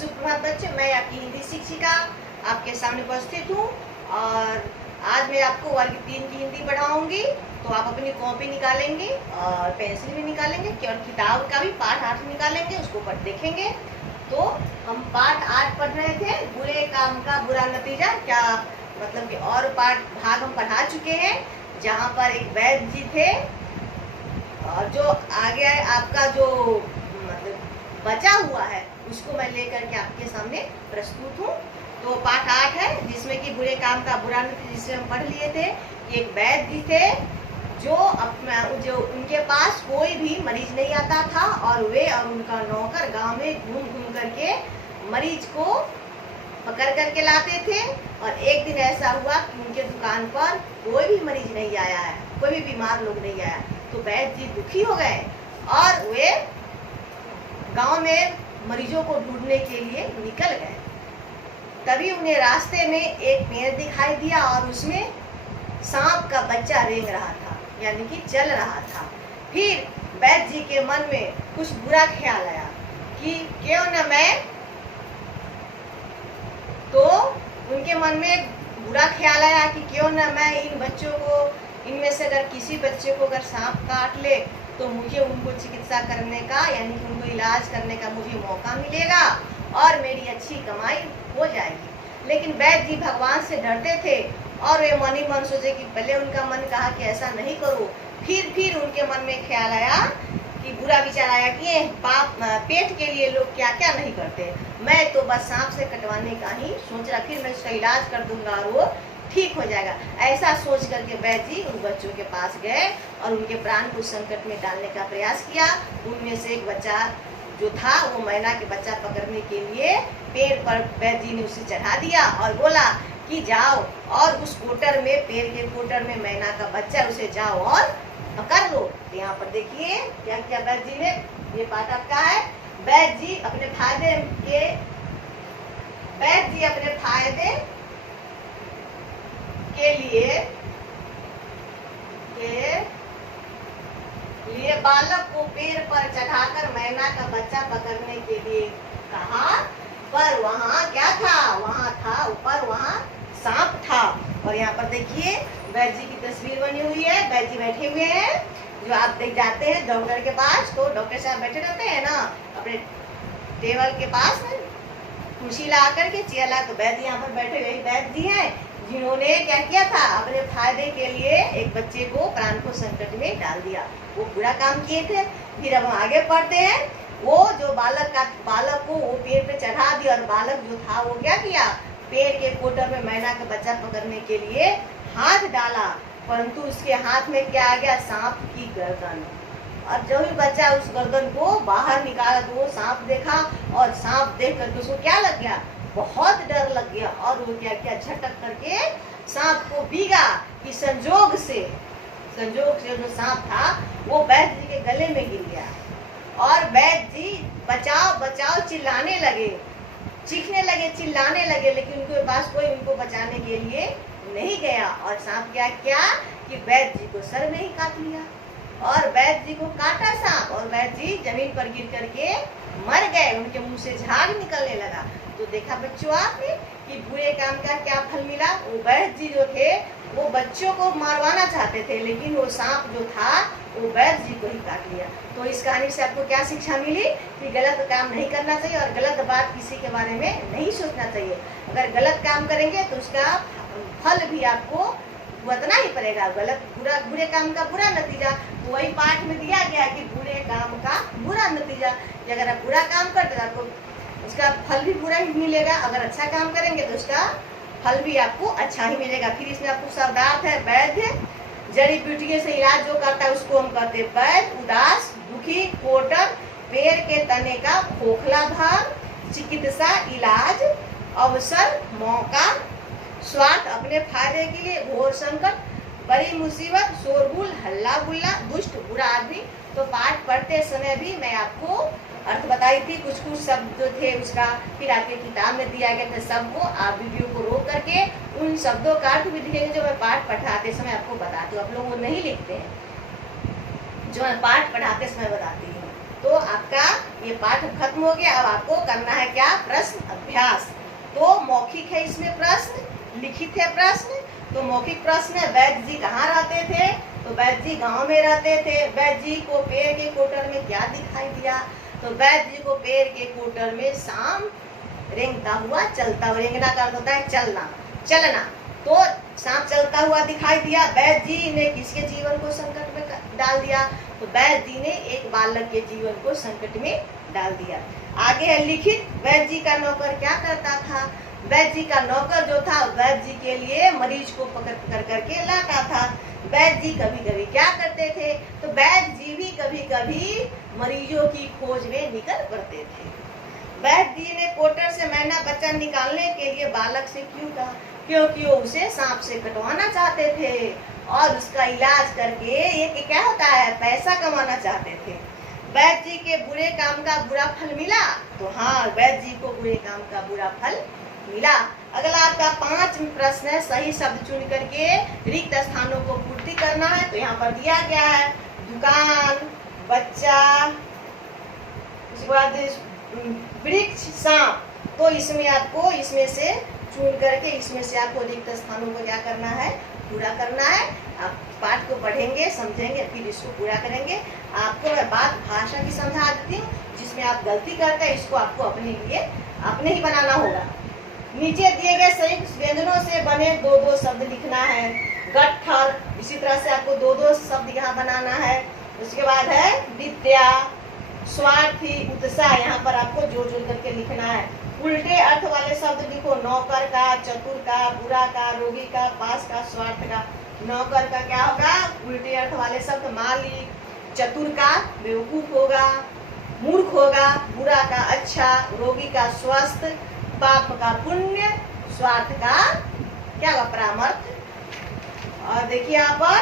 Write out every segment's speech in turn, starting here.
सुप्रभात बच्चे, मैं आपकी हिंदी शिक्षिका आपके सामने उपस्थित हूँ और आज मैं आपको वर्ग 3 की हिंदी पढ़ाऊंगी। तो आप अपनी कॉपी निकालेंगे और पेंसिल भी निकालेंगे और किताब का भी पाठ 8 निकालेंगे, उसको पढ़ देखेंगे। तो हम पाठ 8 पढ़ रहे थे, बुरे काम का बुरा नतीजा। क्या मतलब कि और पाठ भाग हम पढ़ा चुके हैं, जहाँ पर एक वैद्य जी थे और जो आगे आपका जो मतलब बचा हुआ है उसको मैं लेकर के आपके सामने प्रस्तुत हूँ। तो पाठ 8 है, जिसमें कि बुरे काम का बुरा नतीजा, जिसे हम पढ़ लिए थे। एक वैद्य जी थे जो उनके पास कोई भी मरीज नहीं आता था और वे और उनका नौकर गांव में घूम घूम करके मरीज को पकड़ करके लाते थे। और एक दिन ऐसा हुआ कि उनके दुकान पर कोई भी मरीज नहीं आया है, कोई भी बीमार लोग नहीं आया। तो वैद्य जी दुखी हो गए और वे गांव में मरीजों को ढूंढने के लिए निकल गए। तभी उन्हें रास्ते में एक पेड़ दिखाई दिया और उसमें सांप का बच्चा रेंग रहा था, यानी कि चल रहा था। फिर वैद्य जी के मन में कुछ बुरा ख्याल आया कि क्यों न मैं, तो उनके मन में बुरा ख्याल आया कि क्यों न मैं इन बच्चों को, इनमें से अगर किसी बच्चे को अगर सांप काट ले तो मुझे उनको चिकित्सा करने का, यानी कि उनको इलाज करने का मुझे मौका मिलेगा और मेरी अच्छी कमाई हो जाएगी। लेकिन वैद्य जी भगवान से डरते थे और वे मन ही मन सोचे कि पहले उनका मन कहा कि ऐसा नहीं करो। फिर उनके मन में ख्याल आया कि बुरा विचार आया कि पेट के लिए लोग क्या क्या नहीं करते, मैं तो बस सांप से कटवाने का ही सोच रहा, फिर मैं उसका इलाज कर दूंगा और वो ठीक हो जाएगा। ऐसा सोच करके वैद्य जी उन बच्चों के पास गए और उनके प्राण को संकट में डालने का प्रयास किया। उनमें से एक बच्चा जो था वो मैना के बच्चा पकड़ने के लिए पेड़ पर वैद्य जी ने उसे चढ़ा दिया और बोला कि जाओ और उस कोटर में, पेड़ के कोटर में मैना का बच्चा, उसे जाओ और पकड़ लो। यहाँ पर देखिए क्या किया वैद्य जी ने। ये पाठ आपका है। वैद्य जी अपने फायदे के लिए बालक को पेड़ पर चढ़ाकर मैना का बच्चा पकड़ने के लिए कहा। पर वहाँ क्या था, ऊपर वहाँ सांप था। और यहाँ पर देखिए वैद्य जी की तस्वीर बनी हुई है। वैद्य जी बैठे हुए हैं, जो आप देख जाते हैं डॉक्टर के पास, तो डॉक्टर साहब बैठे रहते हैं ना अपने टेबल के पास, कुर्सी ला करके, चेयर ला, तो वैद्य यहाँ पर बैठे हुए वैद्य जी हैं, जिन्होंने क्या किया था, अपने फायदे के लिए एक बच्चे को प्राण को संकट में डाल दिया। वो बुरा काम किए थे। फिर अब हम आगे पढ़ते हैं। वो जो बालक को वो पेड़ पे चढ़ा दिया और बालक जो था वो क्या किया, पेड़ के कोटर में मैना का बच्चा पकड़ने के लिए हाथ डाला, परंतु उसके हाथ में क्या आ गया, सांप की गर्दन। और जो भी बच्चा उस गर्दन को बाहर निकाला तो वो सांप देखा और सांप देख करके उसको क्या लग गया, बहुत डर लग गया। और वो क्या किया, झटक करके सांप को भीगा कि संजोग से जो सांप था वो वैद्य जी के गले में गिर गया। और वैद्य जी बचाओ बचाओ चिल्लाने लगे, चीखने लगे, चिल्लाने लगे, लेकिन उनके पास कोई उनको बचाने के लिए नहीं गया। और सांप क्या कि वैद्य जी को सर में ही काट लिया और वैद्य जी को काटा सांप और वैद्य जी जमीन पर गिर करके मर गए। उनके मुंह से झाग निकलने लगा। तो देखा बच्चों आपने कि बुरे काम का क्या फल मिला। वो वैद्य जी जो थे वो बच्चों को मारवाना चाहते थे, लेकिन वो सांप जो था वो वैद्य जी को ही काट लिया। तो इस कहानी से आपको क्या शिक्षा मिली कि गलत काम नहीं करना चाहिए और गलत बात किसी के बारे में नहीं सोचना चाहिए। अगर गलत काम करेंगे तो उसका फल भी आपको भुगतना ही पड़ेगा। बुरे काम का बुरा नतीजा, तो वही पाठ में दिया गया कि बुरे काम का बुरा नतीजा, कि अगर आप बुरा काम करते हैं तो उसका फल भी बुरा ही मिलेगा, अगर अच्छा काम करेंगे तो उसका फल भी आपको अच्छा ही मिलेगा। फिर इसमें आपको शब्दार्थ है, वैद्य जड़ी बूटियों से इलाज जो करता है उसको हम कहते हैं वैद्य, उदास, दुखी, कोटर, पेड़ के तने का खोखला भाग, चिकित्सा, इलाज, अवसर, मौका, स्वार्थ, अपने फायदे के लिए, घोर संकट, बड़ी मुसीबत, शोरगुल, हल्ला गुल्ला, दुष्ट, बुरा आदमी। तो पाठ पढ़ते समय भी मैं आपको अर्थ बताई थी, कुछ शब्द जो थे उसका फिर आपके किताब में दिया गया था। सबको आप वीडियो को रोक करके उन शब्दों का अर्थ भी लिखेंगे जो मैं पाठ पढ़ाते समय आपको बताती हूँ। आप लोग वो नहीं लिखते हैं, जो मैं पाठ पढ़ाते समय बताती हूँ। तो आपका ये पाठ खत्म हो गया। अब आपको करना है क्या, प्रश्न अभ्यास। तो मौखिक है, इसमें प्रश्न, लिखित है प्रश्न। तो मौखिक प्रश्न है, वैद्य जी कहाँ रहते थे? तो वैद्य जी गांव में रहते थे। वैद्य जी को पेड़ के कोटर में क्या दिखाई दिया? तो वैद्य जी को पेड़ के कोटर में सांप रेंगता हुआ चलता हुआ, रेंगना का अर्थ होता है चलना, चलना। तो सांप चलता हुआ दिखाई दिया। वैद्य जी ने किसके जीवन को संकट में डाल दिया? तो वैद्य जी ने एक बालक के जीवन को संकट में डाल दिया। आगे है लिखित, वैद्य जी का नौकर क्या करता था? वैद्य जी का नौकर जो था वैद्य जी के लिए मरीज को पकड़ करके लाता था। वैद्य जी कभी कभी क्या करते थे? तो वैद्य जी भी कभी कभी मरीजों की खोज में निकल पड़ते थे। वैद्य जी ने कोटर से मैना बच्चा निकालने के लिए बालक से क्यों कहा? क्योंकि वो उसे सांप से कटवाना चाहते थे और उसका इलाज करके ये क्या होता है, पैसा कमाना चाहते थे। वैद्य जी के बुरे काम का बुरा फल मिला? तो हाँ, वैद्य जी को बुरे काम का बुरा फल मिला। अगला आपका 5 प्रश्न है, सही शब्द चुन करके रिक्त स्थानों को पूर्ति करना है। तो यहाँ पर दिया गया है दुकान, बच्चा, उसके बाद वृक्ष, सांप। तो इसमें आपको इसमें से चुन करके इसमें से आपको रिक्त स्थानों को क्या करना है, पूरा करना है। आप पाठ को पढ़ेंगे, समझेंगे, फिर इसको पूरा करेंगे। आपको मैं बात भाषा की समझा देती हूँ, जिसमें आप गलती करते हैं इसको आपको अपने लिए अपने ही बनाना होगा। नीचे दिए गए संयुक्त व्यंजनों से बने 2-2 शब्द लिखना है। गट्ठर, इसी तरह से आपको 2-2 शब्द यहाँ बनाना है। उसके बाद है विद्या, स्वार्थी, उत्साह, यहाँ पर आपको जोड़ जोड़ करके लिखना है। उल्टे अर्थ वाले शब्द लिखो, नौकर का, चतुर का, बुरा का, रोगी का, पास का, स्वार्थ का। नौकर का क्या होगा, उल्टे अर्थ वाले शब्द मालिक, चतुर का बेवकूफ होगा, मूर्ख होगा, बुरा का अच्छा, रोगी का स्वस्थ, पाप का पुण्य, स्वार्थ का क्या होगा, परामर्थ। और देखिए यहाँ पर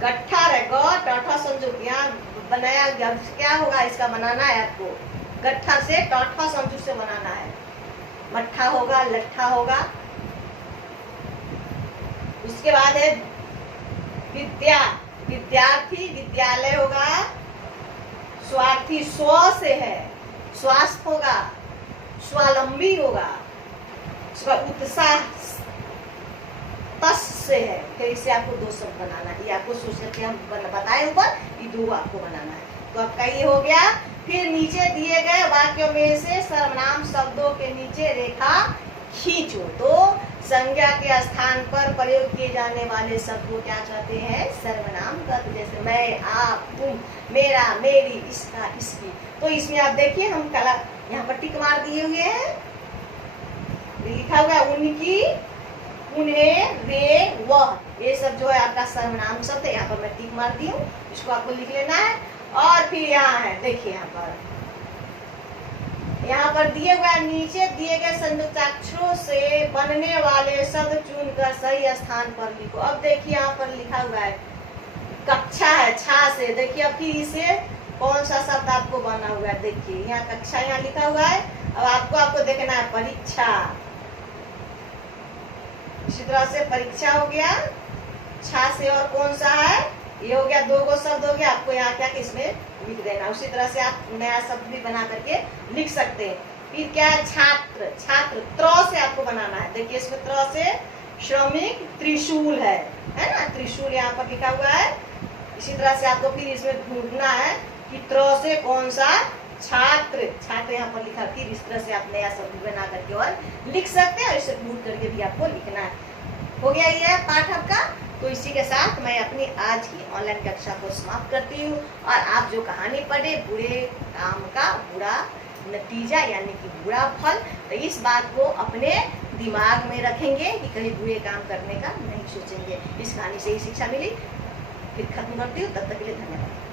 गट्ठर है, गठा संयुक्त यहाँ बनाया गया, क्या होगा इसका बनाना है आपको, गट्ठर से टठा संयुक्त से बनाना है। मट्ठा होगा, लट्ठा होगा। उसके बाद है विद्या, विद्यार्थी, विद्यालय होगा। स्वार्थी, स्व से है, स्वास्थ्य होगा, स्वावलंबी होगा। उत्साह तस से है। फिर इसे आपको 2 शब्द बनाना है, ये आपको सोच करके हम बताए ऊपर, ये 2 आपको बनाना है। तो आपका ये हो गया। फिर नीचे दिए गए वाक्यों में से सर्वनाम शब्दों के नीचे रेखा खींचो। तो संज्ञा के स्थान पर प्रयोग किए जाने वाले शब्द को क्या कहते हैं, सर्वनाम कहते। जैसे मैं, आप, तुम, मेरा, मेरी, इसका, इसकी। तो इसमें आप देखिए हम कला यहाँ पर टिक मार दिए हुए हैं, लिखा हुआ है उनकी, उन्हें, वे, वह। ये सब जो है आपका सर्वनाम शब्द है। यहाँ पर मैं टिक मार दी हूँ, इसको आपको लिख लेना है। और फिर यहाँ है, देखिए यहाँ पर दिए हुए नीचे दिए गए संयुक्ताक्षरों से बनने वाले शब्द चुनकर सही स्थान पर लिखो। अब देखिए यहाँ पर लिखा हुआ है कक्षा है, छा से। देखिए अब फिर इसे कौन सा शब्द आपको बना हुआ है, देखिए यहाँ कक्षा यहाँ लिखा हुआ है। अब आपको देखना है परीक्षा। इसी तरह से परीक्षा हो गया, छा से और कौन सा है, ये हो गया, 2 शब्द हो गया। आपको यहाँ क्या इसमें लिख देना। उसी तरह से आप नया शब्द भी बना करके लिख सकते हैं। फिर क्या है, छात्र, छात्र, त्र से आपको बनाना है। देखिए इसमें त्र से श्रमिक, त्रिशूल है ना, त्रिशूल यहाँ पर लिखा हुआ है। इसी तरह से आपको फिर इसमें ढूंढना है कि त्र से कौन सा, छात्र, छात्र यहाँ पर लिखा। फिर इस तरह से आप नया शब्द बना करके और लिख सकते हैं, और इसे ढूंढ करके भी आपको लिखना है। हो गया ये पाठ आपका। तो इसी के साथ मैं अपनी आज की ऑनलाइन कक्षा को समाप्त करती हूँ। और आप जो कहानी पढ़े, बुरे काम का बुरा नतीजा यानी कि बुरा फल, तो इस बात को अपने दिमाग में रखेंगे कि कहीं बुरे काम करने का नहीं सोचेंगे। इस कहानी से ही शिक्षा मिली। फिर खत्म करती हूँ, तब तक के लिए धन्यवाद।